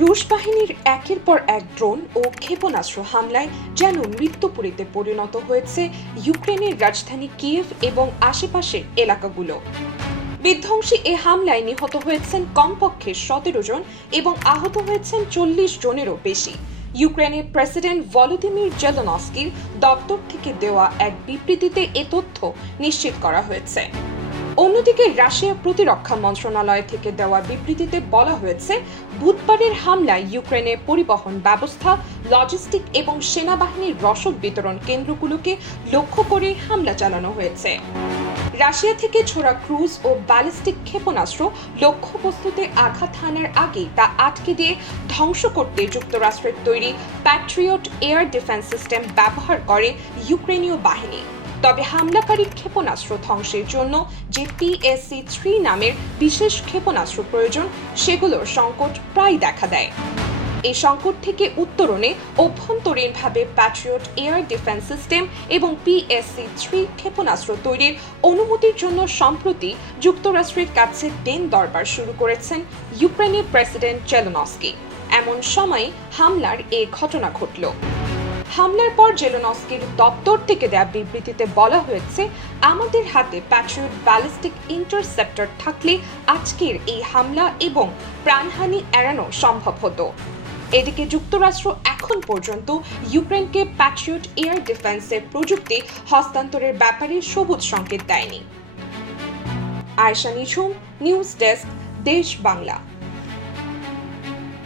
রুশ বাহিনীর একের পর এক ড্রোন ও ক্ষেপণাস্ত্র হামলায় যেন মৃত্যুপুরীতে পরিণত হয়েছে ইউক্রেনের রাজধানী কিয়েভ এবং আশেপাশের এলাকাগুলো। বিধ্বংসী এ হামলায় নিহত হয়েছেন কমপক্ষে 17 জন এবং আহত হয়েছেন 40 জনেরও বেশি। ইউক্রেনের প্রেসিডেন্ট ভলোদিমির জেলেনস্কির দপ্তর থেকে দেওয়া এক বিবৃতিতে এ তথ্য নিশ্চিত করা হয়েছে। অন্যদিকে রাশিয়া প্রতিরক্ষা মন্ত্রণালয় থেকে দেওয়া বিবৃতিতে বলা হয়েছে, বুধবারের হামলায় ইউক্রেনের পরিবহন ব্যবস্থা, লজিস্টিক এবং সেনাবাহিনীর রসদ বিতরণ কেন্দ্রগুলোকে লক্ষ্য করে হামলা চালানো হয়েছে। রাশিয়া থেকে ছোড়া ক্রুজ ও ব্যালিস্টিক ক্ষেপণাস্ত্র লক্ষ্যবস্তুতে আঘাত হানার আগেই তা আটকে দিয়ে ধ্বংস করতে যুক্তরাষ্ট্রের তৈরি প্যাট্রিয়ট এয়ার ডিফেন্স সিস্টেম ব্যবহার করে ইউক্রেনীয় বাহিনী। তবে হামলাকারী ক্ষেপণাস্ত্র ধ্বংসের জন্য যে PSC-3 নামের বিশেষ ক্ষেপণাস্ত্র প্রয়োজন, সেগুলোর সংকট প্রায় দেখা দেয়। এই সংকট থেকে উত্তরণে অভ্যন্তরীণভাবে প্যাট্রিয়ট এয়ার ডিফেন্স সিস্টেম এবং PSC-3 ক্ষেপণাস্ত্র তৈরির অনুমতির জন্য সম্প্রতি যুক্তরাষ্ট্রের কাছে দেন দরবার শুরু করেছেন ইউক্রেনের প্রেসিডেন্ট জেলেনস্কি। এমন সময় হামলার এ ঘটনা ঘটল। হামলার পর জেলেনস্কির দপ্তর থেকে দেওয়া বিবৃতিতে বলা হয়েছে, আমাদের হাতে প্যাট্রিয়ট ব্যালিস্টিক ইন্টারসেপ্টর থাকলে আজকের এই হামলা এবং প্রাণহানি এড়ানো সম্ভব হতো। এদিকে যুক্তরাষ্ট্র এখন পর্যন্ত ইউক্রেনকে প্যাট্রিয়ট এয়ার ডিফেন্সের প্রযুক্তি হস্তান্তরের ব্যাপারে সবুজ সংকেত দেয়নি। আয়েশা নিঝুম, নিউজ ডেস্ক, দেশ বাংলা।